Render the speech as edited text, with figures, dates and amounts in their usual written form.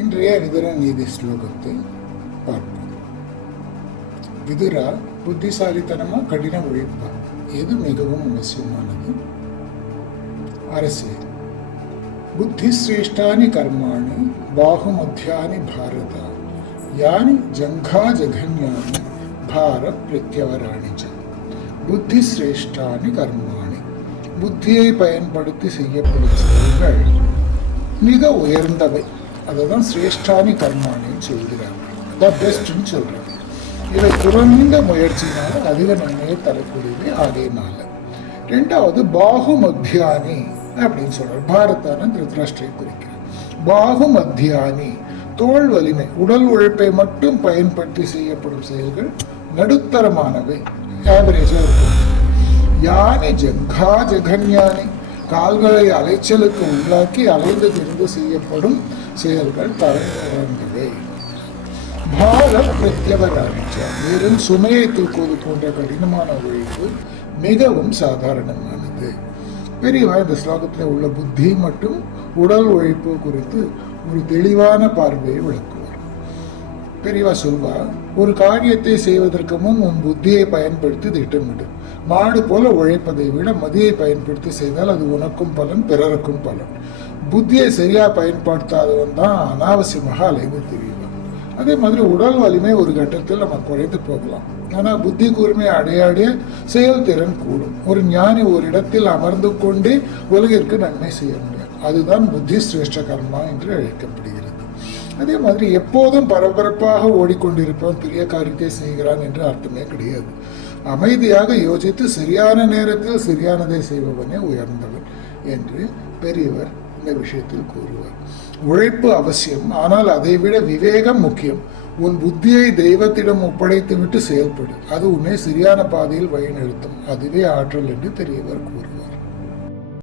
இன்றைய விதுர நீதி ஸ்லோகத்தை பார்ப்போம். விதுரா, புத்திசாலித்தனமா கடின உழைப்பா எது மிகவும் அவசியமானது? அரசியல். புத்தி சிரேஷ்டானி கர்மாணி பாகுமத்தியானி பாரத யானி ஜங்கா ஜகன்யானி பார பிரத்யவராணிச்ச. புத்தி சிரேஷ்டானி கர்மாணி, புத்தியை பயன்படுத்தி செய்யப்படும் செயல்கள் மிக உயர்ந்தவை. அதுதான் சிரேஷ்டானி கர்மானின்னு சொல்கிறாங்க. அதான் பெஸ்ட்ன்னு சொல்றாங்க. இவை குறைந்த முயற்சினால அதிக நன்மையை தரக்கூடியவை ஆகையினால. ரெண்டாவது பாகுமத்தியானி அப்படின்னு சொல்றாரு. பாரதான திருதராஷ்டிரை குறிக்கிறார். பாகுமத்தியானி, தோல் வலிமை, உடல் உழைப்பை மட்டும் பயன்படுத்தி செய்யப்படும் செயல்கள் நடுத்தரமானவை, ஆவரேஜா இருக்கும். யானி ஜங்கா ஜகன்யானி, கால்களை அலைச்சலுக்கு உள்ளாக்கி அலைந்து திரிந்து செய்யப்படும் செயல்கள் தரந்தவை. பார பிரத்யவராணிச்ச, வெறும் சுமையை தூக்குவது போன்ற கடினமான உழைப்பு மிகவும் சாதாரணமானது. பெரியவா இந்த ஸ்லோகத்தில் உள்ள புத்தி மற்றும் உடல் உழைப்பு குறித்து ஒரு தெளிவான பார்வையை விளக்குவார். பெரியவா சொல்வா, ஒரு காரியத்தை செய்வதற்கு முன் உன் புத்தியை பயன்படுத்தி திட்டமிடு. மாடு போல உழைப்பதை விட மதியை பயன்படுத்தி செய்தால் அது உனக்கும் பலன், பிறருக்கும் பலன். புத்தியை சரியா பயன்படுத்தாதவன் தான் அனாவசியமாக அலைந்து திரிவான். அதே மாதிரி உடல் வலிமை ஒரு கட்டத்தில் நம்ம குறைந்து போகலாம். ஆனால் புத்தி கூர்மை அடைய செயல்திறன் கூடும். ஒரு ஞானி ஒரு இடத்தில் அமர்ந்து கொண்டே உலகிற்கு நன்மை செய்ய முடியும். அதுதான் புத்தி சிரேஷ்ட கர்மா என்று அழைக்கப்படுகிறது. அதே மாதிரி எப்போதும் பரபரப்பாக ஓடிக்கொண்டிருப்பவன் பெரிய காரியத்தை செய்கிறான் என்று அர்த்தமே கிடையாது. அமைதியாக யோசித்து சரியான நேரத்தில் சரியானதை செய்பவனே உயர்ந்தவன் என்று பெரியவர் இந்த விஷயத்தில் கூறுவார். உழைப்பு அவசியம், ஆனால் அதை விட விவேகம் முக்கியம். உன் புத்தியை தெய்வத்திடம் ஒப்படைத்து விட்டு செயல்படு. அது உன்னை சரியான பாதையில் வழிநடத்தும். அதுவே ஆற்றல் என்று பெரியவர் கூறுவார்.